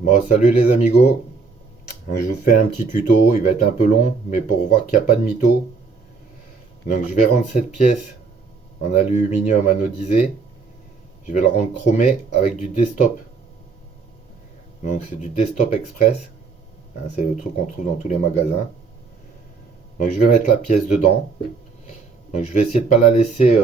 Bon, salut les amigos. Je vous fais un petit tuto. Il va être un peu long, mais pour voir qu'il n'y a pas de mytho. Donc, je vais rendre cette pièce en aluminium anodisé. Je vais la rendre chromée avec du desktop. Donc, c'est du desktop express. Hein, c'est le truc qu'on trouve dans tous les magasins. Donc, je vais mettre la pièce dedans. Donc, je vais essayer de ne pas la laisser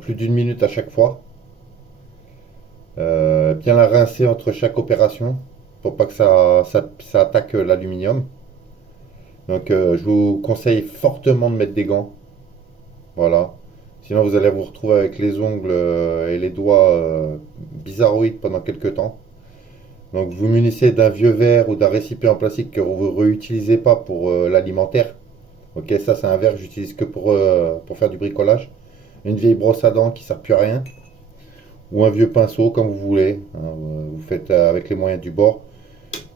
plus d'une minute à chaque fois. Bien la rincer entre chaque opération pour pas que ça attaque l'aluminium. Donc, je vous conseille fortement de mettre des gants. Voilà. Sinon, vous allez vous retrouver avec les ongles et les doigts bizarroïdes pendant quelques temps. Donc, vous munissez d'un vieux verre ou d'un récipient en plastique que vous ne réutilisez pas pour l'alimentaire. Ok, ça, c'est un verre que j'utilise que pour faire du bricolage. Une vieille brosse à dents qui ne sert plus à rien. Ou un vieux pinceau, comme vous voulez. Hein, vous faites avec les moyens du bord.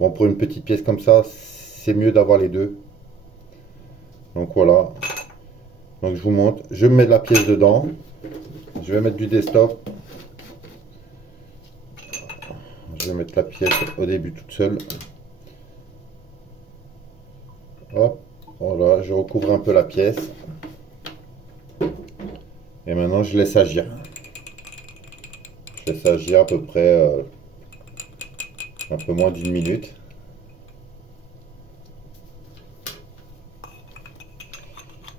Bon, pour une petite pièce comme ça, c'est mieux d'avoir les deux. Donc, voilà. Donc, je vous montre. Je mets de la pièce dedans. Je vais mettre du desktop. Je vais mettre la pièce au début toute seule. Hop, voilà, je recouvre un peu la pièce. Et maintenant, je laisse agir. Je laisse agir à peu près un peu moins d'une minute.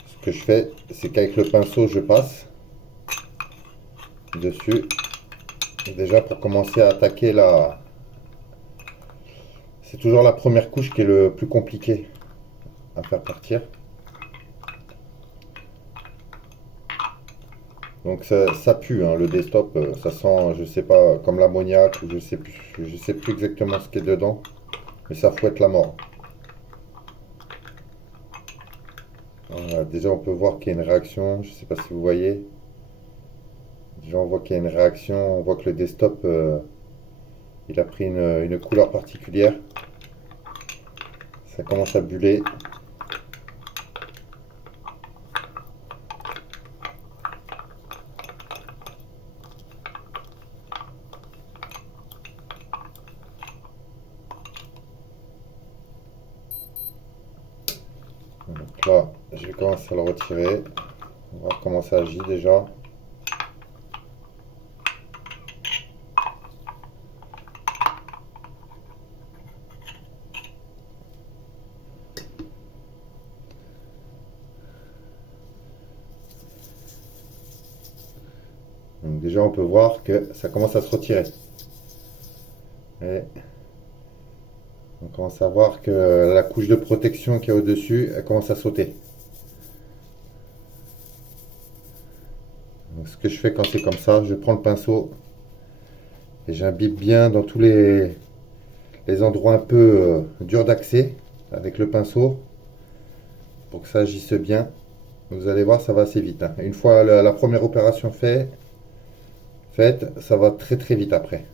Ce que je fais, c'est qu'avec le pinceau, je passe dessus. Déjà pour commencer à attaquer la... C'est toujours la première couche qui est le plus compliqué à faire partir. Donc ça pue, hein, le desktop, ça sent, je sais pas, comme l'ammoniac ou je sais plus exactement ce qu'il y a dedans, mais ça fouette la mort. Voilà, déjà on peut voir qu'il y a une réaction, je sais pas si vous voyez. Déjà on voit qu'il y a une réaction, on voit que le desktop il a pris une couleur particulière. Ça commence à buller. Donc là, je vais commencer à le retirer. On va voir comment ça agit déjà. Donc déjà on peut voir que ça commence à se retirer. Et on commence à voir que la couche de protection qui est au-dessus, elle commence à sauter. Donc ce que je fais quand c'est comme ça, je prends le pinceau et j'imbibe bien dans tous les endroits un peu durs d'accès avec le pinceau pour que ça agisse bien. Vous allez voir, ça va assez vite, hein. Une fois la première opération faite, ça va très très vite après.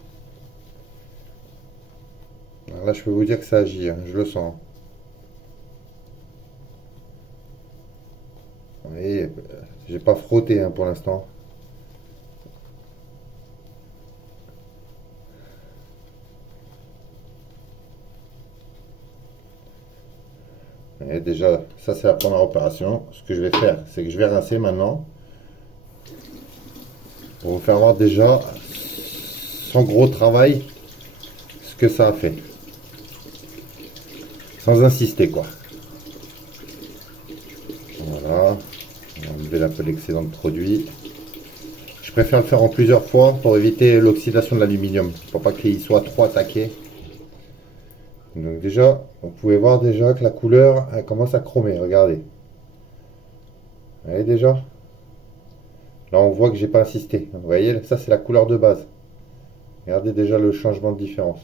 Alors là, je peux vous dire que ça agit, hein, je le sens. Vous voyez, j'ai pas frotté, hein, pour l'instant. Et déjà, ça c'est la première opération. Ce que je vais faire, c'est que je vais rincer maintenant pour vous faire voir déjà, sans gros travail, ce que ça a fait. Sans insister, quoi. Voilà. On va enlever un peu l'excédent de produit. Je préfère le faire en plusieurs fois pour éviter l'oxydation de l'aluminium, pour pas qu'il soit trop attaqué. Donc déjà, vous pouvez voir déjà que la couleur, elle commence à chromer, regardez. Vous voyez déjà? Là, on voit que j'ai pas insisté. Vous voyez, ça c'est la couleur de base. Regardez déjà le changement de différence.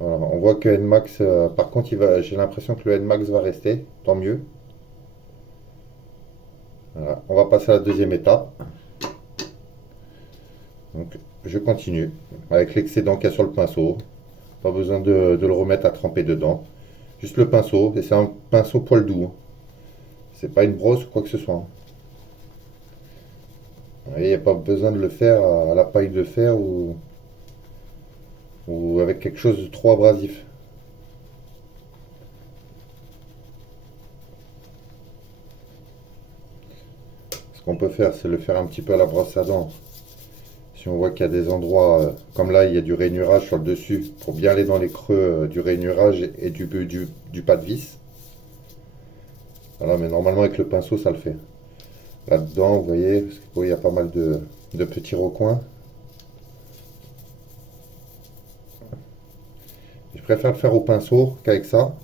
Voilà, on voit que Nmax, par contre, j'ai l'impression que le Nmax va rester, tant mieux. Voilà, on va passer à la deuxième étape. Donc, je continue avec l'excédent qu'il y a sur le pinceau. Pas besoin de le remettre à tremper dedans. Juste le pinceau, et c'est un pinceau poil doux, hein. C'est pas une brosse ou quoi que ce soit, hein. Il n'y a pas besoin de le faire à la paille de fer ou. ou avec quelque chose de trop abrasif. Ce qu'on peut faire, c'est le faire un petit peu à la brosse à dents. Si on voit qu'il y a des endroits, comme là, il y a du rainurage sur le dessus, pour bien aller dans les creux du rainurage et du pas de vis. Voilà, mais normalement avec le pinceau, ça le fait. Là-dedans, vous voyez, parce qu'il y a pas mal de petits recoins. Je préfère le faire au pinceau qu'avec ça.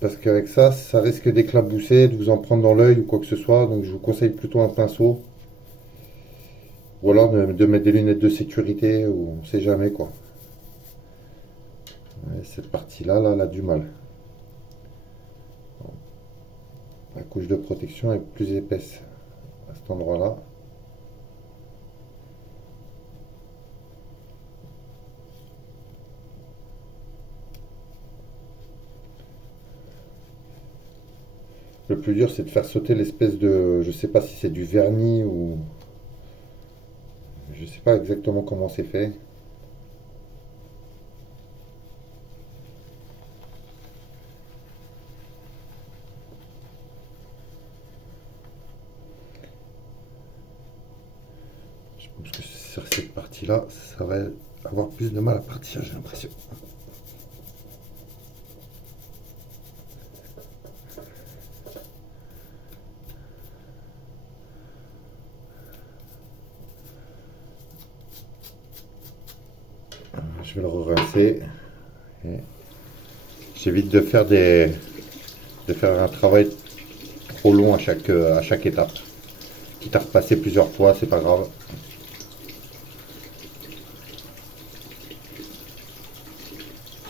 Parce qu'avec ça, ça risque d'éclabousser, de vous en prendre dans l'œil ou quoi que ce soit. Donc je vous conseille plutôt un pinceau. Ou alors de mettre des lunettes de sécurité, ou on sait jamais quoi. Ouais, cette partie-là, là, elle a du mal. La couche de protection est plus épaisse à cet endroit-là. Le plus dur, c'est de faire sauter l'espèce de... Je sais pas si c'est du vernis ou... Je sais pas exactement comment c'est fait. Je pense que sur cette partie-là, ça va avoir plus de mal à partir, j'ai l'impression. Je vais le rincer. J'évite de faire un travail trop long à chaque étape. Quitte à repasser plusieurs fois, c'est pas grave.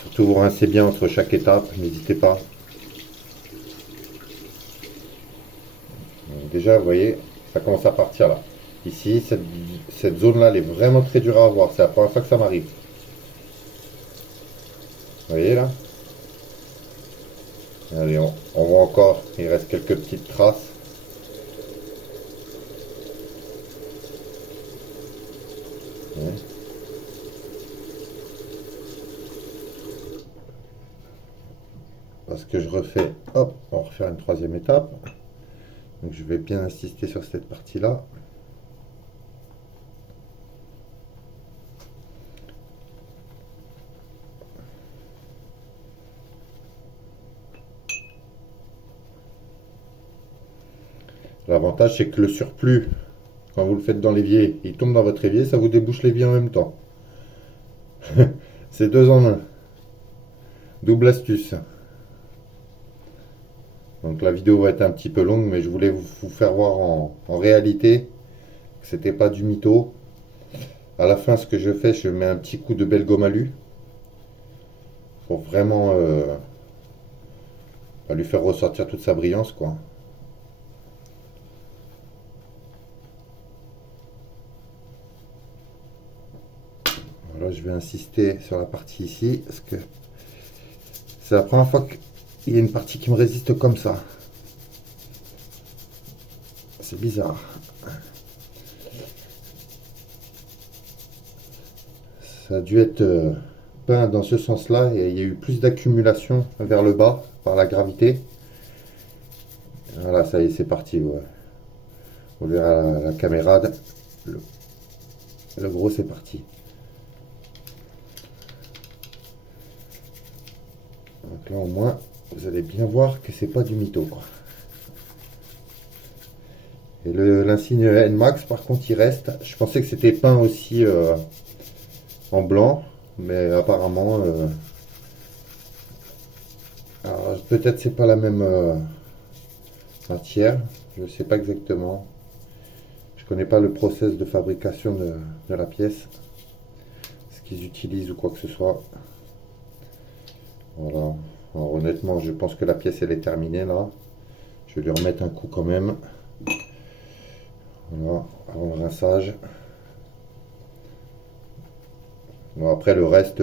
Surtout vous rincez bien entre chaque étape, n'hésitez pas. Donc déjà, vous voyez, ça commence à partir là. Ici, cette zone-là, elle est vraiment très dure à avoir. C'est la première fois que ça m'arrive. Vous voyez là? Allez, on voit encore, il reste quelques petites traces. Ouais. Parce que je refais, hop, on va refaire une troisième étape. Donc je vais bien insister sur cette partie-là. L'avantage, c'est que le surplus, quand vous le faites dans l'évier, il tombe dans votre évier, ça vous débouche l'évier en même temps. C'est deux en un. Double astuce. Donc la vidéo va être un petit peu longue, mais je voulais vous faire voir en réalité que c'était pas du mytho. À la fin, ce que je fais, je mets un petit coup de belle gomme alu pour vraiment lui faire ressortir toute sa brillance, quoi. Voilà, je vais insister sur la partie ici, parce que c'est la première fois qu'il y a une partie qui me résiste comme ça. C'est bizarre. Ça a dû être peint dans ce sens-là et il y a eu plus d'accumulation vers le bas par la gravité. Voilà, ça y est, c'est parti. Ouais. On verra la caméra. Le, le gros, c'est parti. Donc là, au moins, vous allez bien voir que c'est pas du mytho, quoi. Et l'insigne NMAX, par contre, il reste. Je pensais que c'était peint aussi en blanc, mais apparemment, alors, peut-être c'est pas la même matière. Je sais pas exactement. Je connais pas le process de fabrication de la pièce, ce qu'ils utilisent ou quoi que ce soit. Voilà. Alors, honnêtement, je pense que la pièce elle est terminée là. Je vais lui remettre un coup quand même. Voilà, avant le rinçage. Bon, après le reste,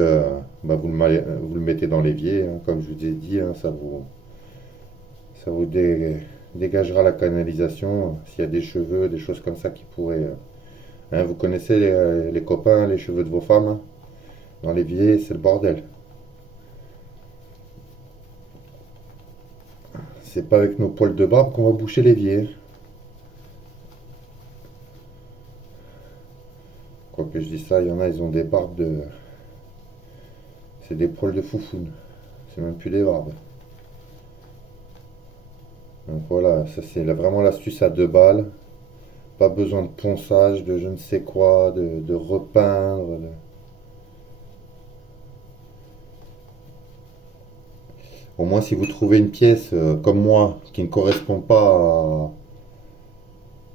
bah, vous le mettez dans l'évier, hein, comme je vous ai dit, hein, ça vous dégagera la canalisation. S'il y a des cheveux, des choses comme ça qui pourraient Hein, vous connaissez les copains, les cheveux de vos femmes, hein. Dans l'évier, c'est le bordel. C'est pas avec nos poils de barbe qu'on va boucher l'évier. Quoi que je dis ça, il y en a, ils ont des barbes de. C'est des poils de foufoune. C'est même plus des barbes. Donc voilà, ça c'est vraiment l'astuce à 2 balles. Pas besoin de ponçage, de je ne sais quoi, de repeindre. Au moins, si vous trouvez une pièce comme moi qui ne correspond pas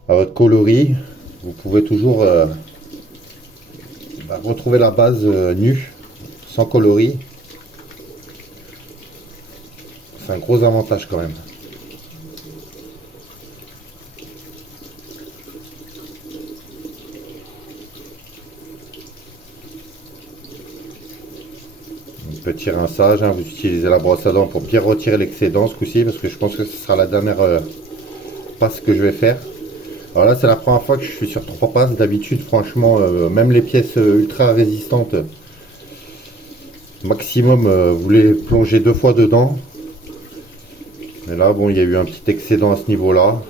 à votre coloris, vous pouvez toujours retrouver la base nue, sans coloris. C'est un gros avantage quand même. Petit rinçage, hein, vous utilisez la brosse à dents pour bien retirer l'excédent ce coup-ci, parce que je pense que ce sera la dernière passe que je vais faire. Alors là, c'est la première fois que je suis sur 3 passes. D'habitude, franchement, même les pièces ultra résistantes, maximum, vous les plongez 2 fois dedans. Mais là, bon, il y a eu un petit excédent à ce niveau-là.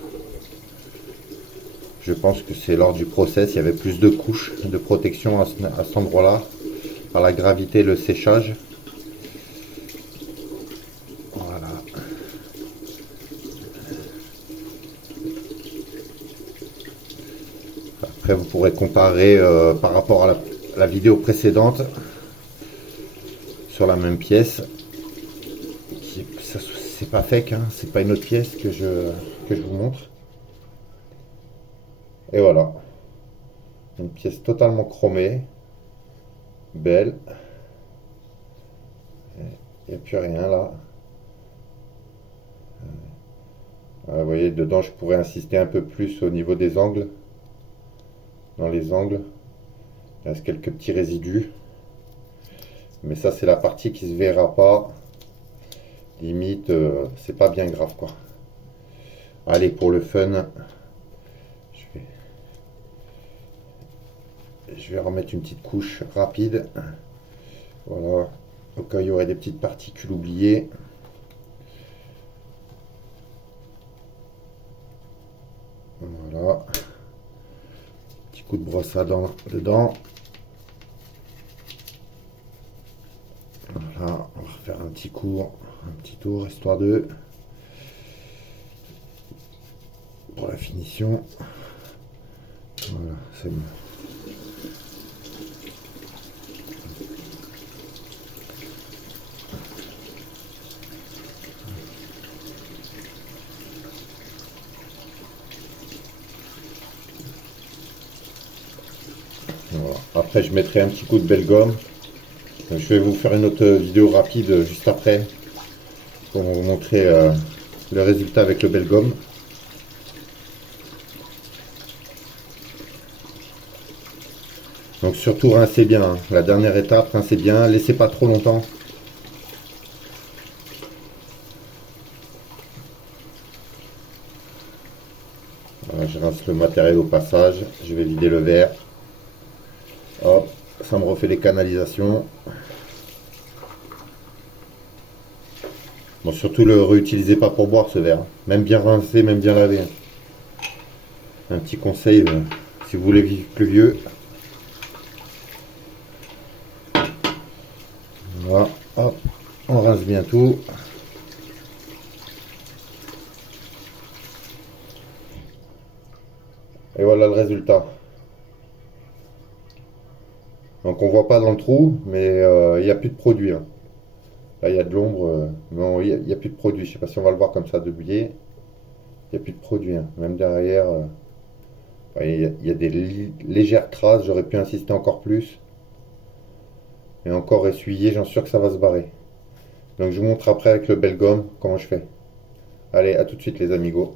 Je pense que c'est lors du process, il y avait plus de couches de protection à cet endroit-là, par la gravité et le séchage. Voilà. Après, vous pourrez comparer par rapport à la vidéo précédente sur la même pièce. C'est pas fake, hein, c'est pas une autre pièce que je vous montre. Et voilà, une pièce totalement chromée, belle. Il n'y a plus rien là. Vous voyez, dedans, je pourrais insister un peu plus au niveau des angles. Dans les angles, il reste quelques petits résidus. Mais ça, c'est la partie qui se verra pas. Limite, c'est pas bien grave quoi. Allez, pour le fun, je vais remettre une petite couche rapide. Voilà, au cas où il y aurait des petites particules oubliées. Voilà, petit coup de brosse à dents dedans. Voilà, on va refaire un petit tour, histoire de pour la finition. Voilà, c'est bon. Voilà. Après, je mettrai un petit coup de belle gomme. Je vais vous faire une autre vidéo rapide juste après pour vous montrer le résultat avec le belle gomme. Donc surtout rincez bien, hein. La dernière étape, rincez bien, laissez pas trop longtemps. Voilà, je rince le matériel au passage, je vais vider le verre. Hop, ça me refait les canalisations. Bon, surtout le réutilisez pas pour boire ce verre. Même bien rincé, même bien lavé. Un petit conseil, si vous voulez vivre plus vieux. Voilà, hop, on rince bien tout. Et voilà le résultat. Donc on voit pas dans le trou, mais il n'y a plus de produit, hein. Là il y a de l'ombre, mais il n'y a plus de produit. Je sais pas si on va le voir comme ça de biais. Il n'y a plus de produit, hein. Même derrière, il y a des légères traces. J'aurais pu insister encore plus. Et encore essuyer, j'en suis sûr que ça va se barrer. Donc je vous montre après avec le belle gomme comment je fais. Allez, à tout de suite les amigos.